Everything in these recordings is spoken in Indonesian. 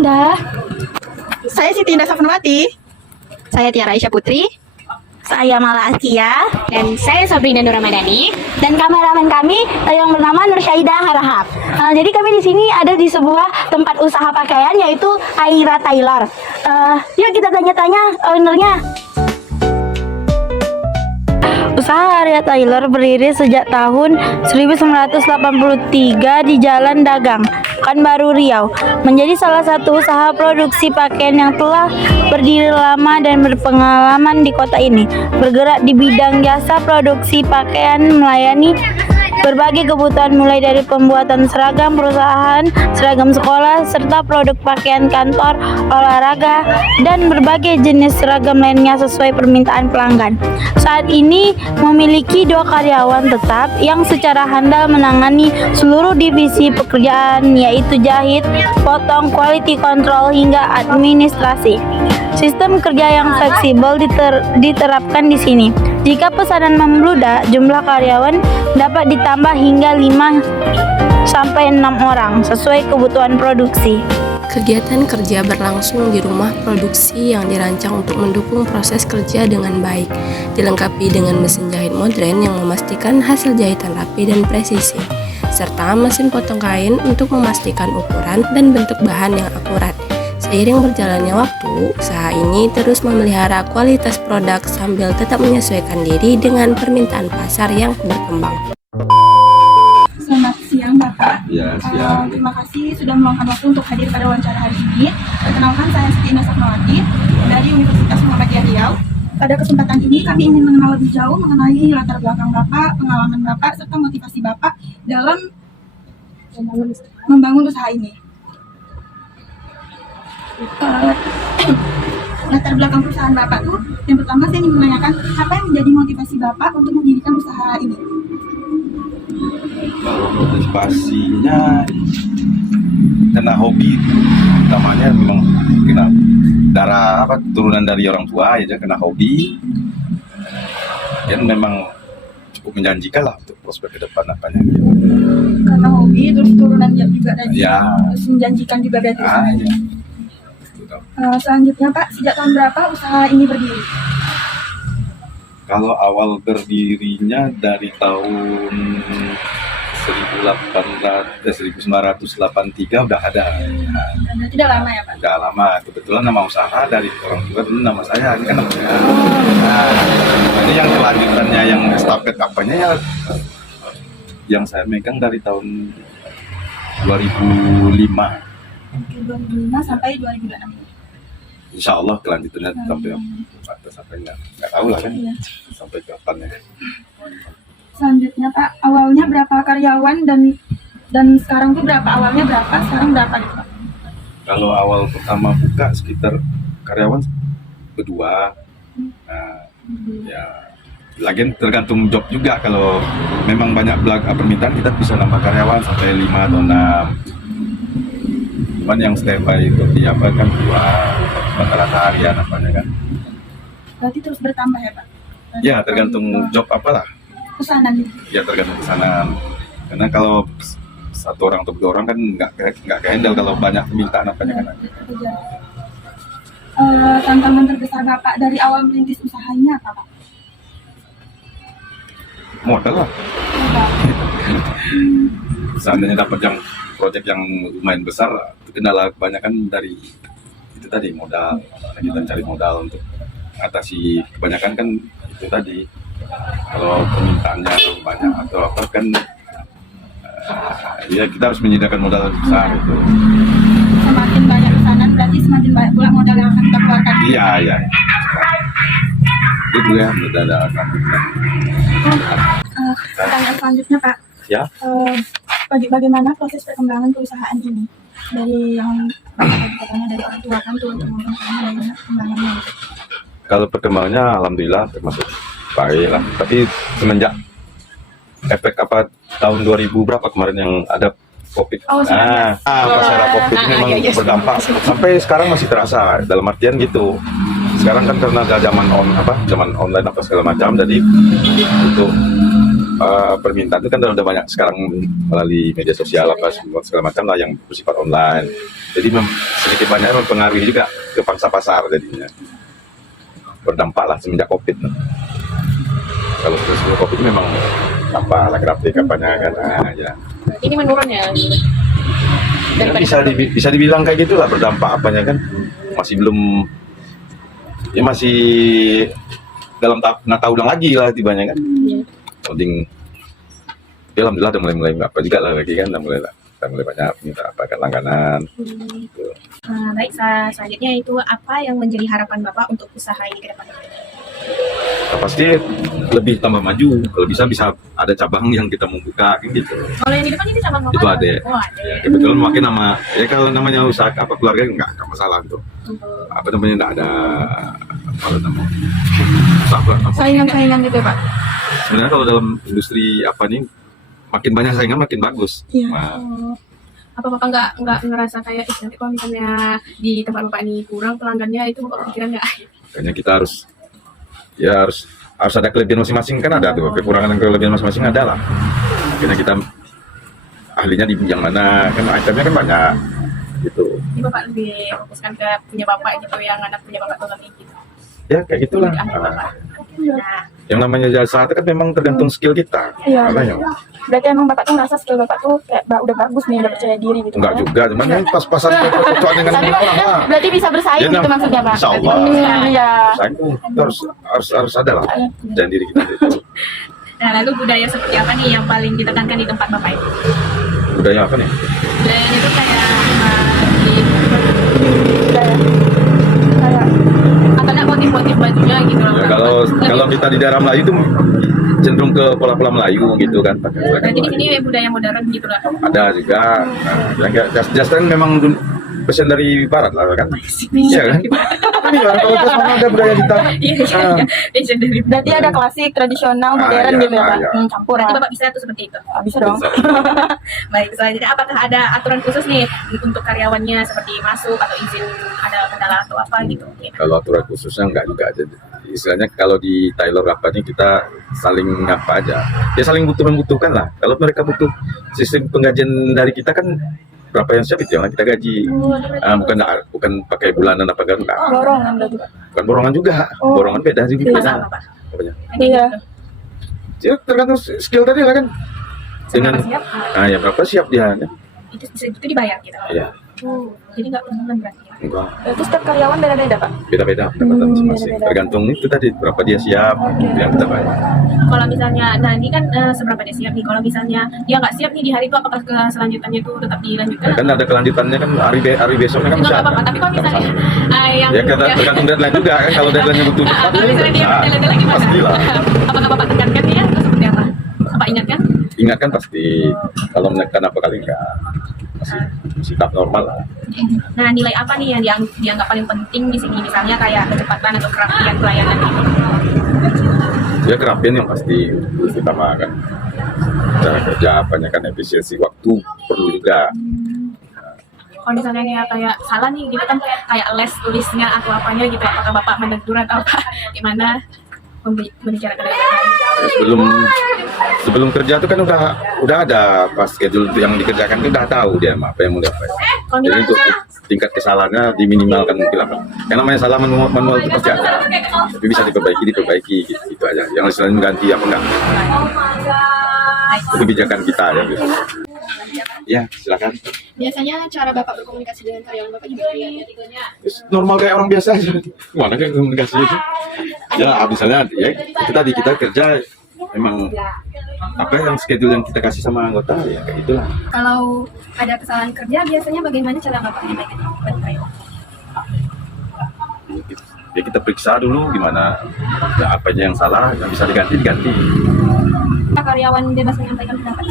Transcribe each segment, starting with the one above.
Indah. Saya Siti Indah Safnawati. Saya Tiara Aisyah Putri. Saya Mala Askia. Dan saya Sabrina Nur Ramadhani. Dan kameramen kami yang bernama Nur Syaidah Harahap. Jadi kami di sini ada di sebuah tempat usaha pakaian yaitu Aira Tailor. Yuk kita tanya-tanya ownernya. Usaha Aira Tailor berdiri sejak tahun 1983 di Jalan Dagang, Pekanbaru, Riau. Menjadi salah satu usaha produksi pakaian yang telah berdiri lama dan berpengalaman di kota ini. Bergerak di bidang jasa produksi pakaian, melayani berbagai kebutuhan mulai dari pembuatan seragam perusahaan, seragam sekolah, serta produk pakaian kantor, olahraga, dan berbagai jenis seragam lainnya sesuai permintaan pelanggan. Saat ini memiliki 2 karyawan tetap yang secara handal menangani seluruh divisi pekerjaan yaitu jahit, potong, quality control, hingga administrasi. Sistem kerja yang fleksibel diterapkan di sini. Jika pesanan membludak, jumlah karyawan dapat ditambah hingga 5 sampai 6 orang sesuai kebutuhan produksi. Kegiatan kerja berlangsung di rumah produksi yang dirancang untuk mendukung proses kerja dengan baik, dilengkapi dengan mesin jahit modern yang memastikan hasil jahitan rapi dan presisi, serta mesin potong kain untuk memastikan ukuran dan bentuk bahan yang akurat. Seiring berjalannya waktu, usaha ini terus memelihara kualitas produk sambil tetap menyesuaikan diri dengan permintaan pasar yang berkembang. Selamat siang Bapak. Ya, siang. Terima kasih sudah meluangkan waktu untuk hadir pada wawancara hari ini. Perkenalkan, saya Siti Indah Safnawati dari Universitas Muhammadiyah Riau. Pada kesempatan ini kami ingin mengenal lebih jauh mengenai latar belakang Bapak, pengalaman Bapak, serta motivasi Bapak dalam membangun usaha ini. Latar belakang perusahaan Bapak tuh, yang pertama saya ingin menanyakan apa yang menjadi motivasi Bapak untuk mendirikan usaha ini? Kalau motivasinya karena hobi, utamanya memang kena turunan dari orang tua ya, kena hobi dan memang cukup menjanjikan lah untuk prospek ke depan apanya. Karena hobi, terus turunan juga tadi, Ya. terus menjanjikan juga berarti. Ya. Selanjutnya Pak, sejak tahun berapa usaha ini berdiri? Kalau awal berdirinya dari tahun 1983 udah ada. Tidak lama ya Pak? Udah lama, kebetulan nama usaha dari orang tua dulu nama saya, ini kan nama saya. Ini yang kelanjutannya, yang estafet apanya ya, yang saya megang dari tahun 2005. 2005 sampai 2006. Insya Allah kelanjutannya sampai nggak tahu lah kan, sampai kapan ya. Selanjutnya Pak, awalnya berapa karyawan dan sekarang tuh berapa? Awalnya berapa, sekarang berapa gitu Pak? Kalau awal pertama buka sekitar karyawan berdua, ya lagian tergantung job juga. Kalau memang banyak permintaan kita bisa nambah karyawan sampai 5 atau 6. Cuman yang standby itu kan 2 rata-rata harian apanya kan. Berarti terus bertambah ya Pak? Ya tergantung job apalah. Pesanan gitu. Ya tergantung pesanan. Karena kalau 1 orang atau 2 orang kan nggak ke-handle kalau banyak permintaan apanya kan. Tantangan terbesar Bapak dari awal merintis usahanya apa Pak? Modal lah. Seandainya dapat yang proyek yang lumayan besar, kendala kebanyakan dari itu tadi, modal. Kita cari modal untuk atasi kebanyakan kan itu tadi. Kalau permintaannya banyak atau apa kan, ya kita harus menyediakan modal besar itu. Semakin banyak pesanan berarti semakin banyak pula modal yang akan kita keluarkan. Iya. Itu ya, modal akan. Pertanyaan selanjutnya Pak. Ya. Bagaimana proses perkembangan perusahaan ini dari yang katanya dari orang tua kan turun temurun bagaimana perkembangannya? Kalau perkembangannya alhamdulillah termasuk baik lah. Tapi semenjak efek tahun 2000 berapa kemarin yang ada COVID. Pas era COVID memang berdampak sampai sekarang masih terasa. Dalam artian gitu. Sekarang kan karena ada zaman online apa segala macam, jadi untuk permintaan itu kan udah banyak sekarang melalui media sosial apa segala macam lah yang bersifat online. Jadi sedikit banyak mempengaruhi juga ke pangsa pasar jadinya. Berdampak lah semenjak COVID. Kalau sebelum COVID memang apa grafik apanya kan aja. Ini menurun ya? Ya, bisa dibilang kayak gitulah berdampak apanya kan. Masih belum ya masih dalam tahap nggak tahu lagi lah tibanya kan. Coding ya alhamdulillah udah mulai apa juga lah lagi kan udah mulai banyak minta apa kan langganan gitu. Baik, selanjutnya itu apa yang menjadi harapan Bapak untuk usaha ini ke depan? Nah, pasti lebih tambah maju kalau bisa ada cabang yang kita mau buka gitu. Kalau yang di depan ini cabang Bapak? Itu ada. Oh, ada. Ya, kebetulan makin nama ya kalau namanya usaha apa keluarga nggak masalah tuh. Apa namanya nggak ada apa namanya usaha Saingan-saingan gitu ya Pak? sebenarnya kalau dalam industri apa nih makin banyak saingan makin bagus. Iya. Nah, Apa Bapak nggak ngerasa kayak nanti kalau misalnya di tempat Bapak ini kurang pelanggannya, itu Bapak pikiran nggak? kayaknya kita harus ada kelebihan masing-masing kan ada tuh kekurangan dan kelebihan masing-masing ada lah. Akhirnya kita ahlinya di bidang mana kan itemnya kan banyak gitu. Ini Bapak lebih fokuskan ke punya Bapak gitu, yang anak punya Bapak tuh lebih gitu. Ya kayak gitulah. Ahli Bapak. Nah, Yang namanya jasa itu kan memang tergantung skill kita. Iya. Makanya. Berarti emang Bapak tuh ngerasa skill Bapak tuh kayak udah bagus nih, udah percaya diri gitu. Enggak Pak? juga, cuman yang pas-pasan cocok dengan Tapi orang lah. berarti bisa bersaing Ya, gitu nah, maksudnya Pak? insya Allah. Iya. Saya itu harus ada lah dan diri kita itu. Nah, lalu budaya seperti apa nih yang paling ditekankan di tempat Bapak ini? Budaya apa nih? Budayanya itu kayak atau ada motif-motif bajunya gitu loh. Ya, kalau kita di daerah Melayu itu cenderung ke pola-pola Melayu gitu kan. Pakai Berarti di sini budaya modern gitu lah. ada juga. Jas kan memang pesan dari barat lah kan. Iya kan? Iya, kalau jas mana ada budaya kita. Iya. Fashion dari Berarti ada klasik, tradisional, Ah, modern iya, gitu ya Pak? iya. Campur Berarti lah. Bapak bisa tuh seperti itu. Bisa dong. Baik, selanjutnya apakah ada aturan khusus nih untuk karyawannya seperti masuk atau izin ada kendala atau apa gitu? Kalau aturan khususnya enggak juga aja. Istilahnya kalau di Taylor apa nih kita saling apa aja. Ya saling membutuhkan lah. Kalau mereka butuh sistem penggajian dari kita kan berapa yang siap itu yang kita gaji. Bukan pakai bulanan apa enggak. Borongan berarti Pak? Bukan borongan juga. Borongan beda juga. Masa apa, Pak? Apanya? Iya. Ya, tergantung skill tadi lah kan. Dengan Seberapa siap? ya berapa siap dia? Itu bisa gitu dibayar gitu. Ya, Jadi nggak per bulan berarti. Ya? enggak. Berarti setiap karyawan beda-beda Pak? Beda-beda pendapatan masing-masing. beda-beda. Tergantung itu tadi berapa dia siap, itu yang kita bayar. Kalau misalnya, nah ini kan seberapa dia siap nih? Kalau misalnya dia nggak siap nih di hari itu, apakah ke selanjutannya itu tetap dilanjutkan? Ya, kan ada kelanjutannya kan hari besoknya kan Nggak bisa. apa-apa. Tapi kalau misalnya yang Ya tergantung deadline juga kan. Kalau deadline-nya butuh Nah, cepat, kalau misalnya dia nah, deadline lagi gimana? pastilah. Apakah Bapak tekankan dia atau seperti apa? Bapak ingatkan? Ingatkan pasti. Kalau menekan apa kali enggak. Masih sikap normal lah. Nah, nilai apa nih yang dianggap paling penting di sini? Misalnya kayak kecepatan atau kerapian pelayanan gitu. Ya kerapian yang pasti utama kan. Cara kerja apanya kan efisiensi waktu perlu juga. Kalau misalnya dia kayak salah nih gitu kan, kayak les tulisnya atau apanya gitu, apakah Bapak menegur atau apa? Gimana membicarakan dengan Sebelum kerja tuh kan udah ada pas schedule yang dikerjakan itu udah tahu dia apa yang mau diapain. Jadi untuk tingkat kesalahannya diminimalkan mungkin apa. Yang namanya salah manual itu pasti ada, tapi bisa diperbaiki gitu aja. Yang istilahnya ganti apa enggak. Itu kebijakan kita ya. Ya silakan. Biasanya cara Bapak berkomunikasi dengan karyawan Bapak gimana ya? Normal kayak orang biasa aja. Mana kayak komunikasinya itu? Ya misalnya ya itu tadi kita kerja memang apa yang schedule yang kita kasih sama anggota ya kayak itulah. Kalau ada kesalahan kerja, biasanya bagaimana cara Bapak menyampaikan kepada karyawan? Ya kita periksa dulu gimana ya, apanya yang salah yang bisa diganti. Karyawan bebas menyampaikan pendapat.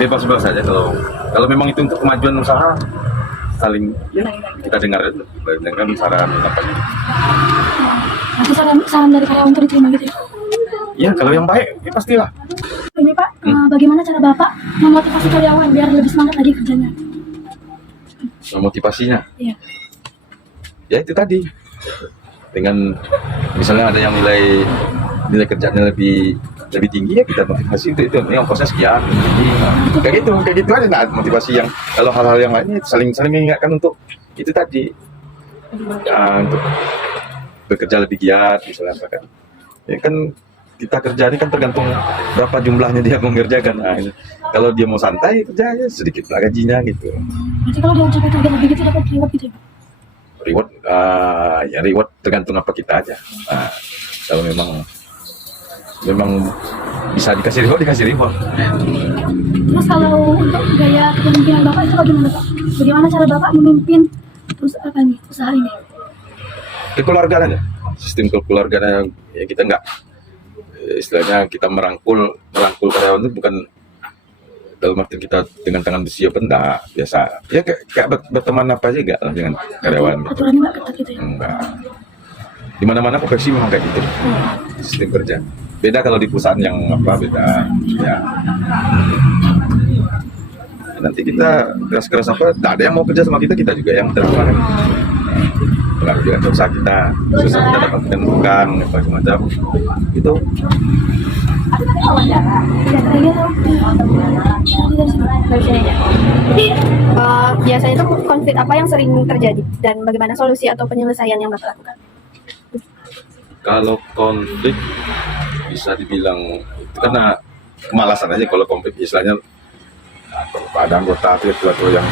Bebas saja kalau memang itu untuk kemajuan usaha saling ya, kita dengar saran pendapatnya. Nanti saran dari karyawan itu diterima gitu ya? Ya kalau yang baik ya pastilah. Ini Pak, bagaimana cara Bapak memotivasi karyawan biar lebih semangat lagi kerjanya? Motivasinya. Iya. Ya itu tadi dengan misalnya ada yang nilai nilai kerjanya lebih tinggi ya kita motivasi itu ini ongkosnya sekian. Jadi, kayak gitu aja. Nah, motivasi yang kalau hal-hal yang lainnya saling mengingatkan untuk itu tadi, untuk bekerja lebih giat misalnya kan. Ya kan kita kerja ini kan tergantung berapa jumlahnya dia mengerjakan. Nah, kalau dia mau santai kerja ya sedikit lah gajinya gitu. Berarti kalau dia mencapai target lebih gitu dapat reward gitu ya? Reward ya reward tergantung apa kita aja. Nah, kalau memang bisa dikasih reward. Terus kalau untuk gaya kepemimpinan Bapak itu bagaimana Pak? Bagaimana cara Bapak memimpin terus apa nih usaha ini? Kekeluargaan aja, sistem kekeluargaan yang kita nggak istilahnya kita merangkul karyawan itu bukan dalam arti kita dengan tangan besi apa enggak, biasa ya kayak berteman apa aja enggak lah dengan karyawan gitu. Aturannya nggak ketat gitu ya? Enggak, di mana-mana profesi memang kayak gitu sistem kerja. Beda kalau di perusahaan yang apa beda ya. Nanti kita keras-keras apa, tak ada yang mau kerja sama kita juga yang terima kan. Kalau juga usaha kita susah kita dapatkan bukan apa macam itu. Biasanya itu konflik apa yang sering terjadi dan bagaimana solusi atau penyelesaian yang Bapak lakukan? Kalau konflik bisa dibilang itu karena kemalasan aja. Kalau konflik istilahnya ada anggota atau yang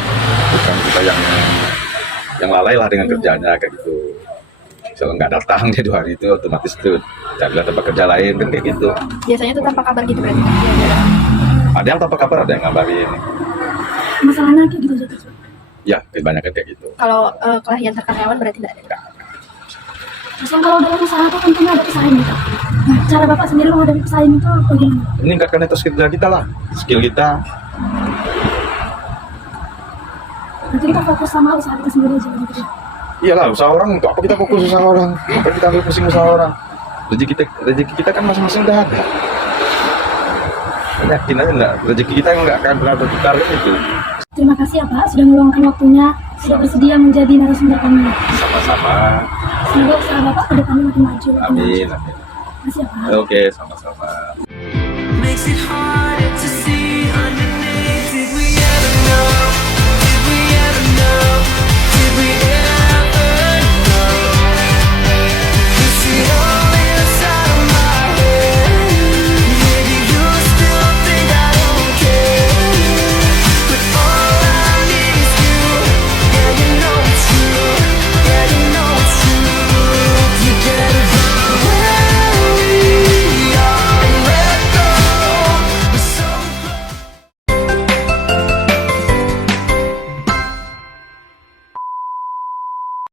bukan kita yang lalai lah dengan kerjanya kayak gitu. Misalnya nggak datang dia 2 hari itu otomatis tuh carilah tempat kerja lain kan kayak gitu. Biasanya itu tanpa kabar gitu berarti? Ada yang tanpa kabar, ada yang ngabarin. Masalahnya kayak gitu aja. Ya kebanyakan kayak gitu. Kalau kelahiran antar karyawan berarti tidak ada? Terus yang kalau dalam usaha itu tentunya ada pesaing gitu. Nah, cara Bapak sendiri menghadapi pesaing itu bagaimana? Meningkatkan etos kerja kita lah, skill kita. Nanti kita fokus sama usaha kita sendiri aja gitu ya. Iyalah, usaha orang untuk apa kita fokus usaha orang? Apa kita ambil pusing usaha orang? Rezeki kita kan masing-masing udah ada. Yakin aja enggak, rezeki kita nggak akan pernah berputar itu. Terima kasih ya Pak sudah meluangkan waktunya, sudah bersedia menjadi narasumber kami. Sama-sama. Semoga usaha Bapak ke depannya makin maju. Amin. Terima kasih ya Pak. Oke, sama-sama. Makes it hard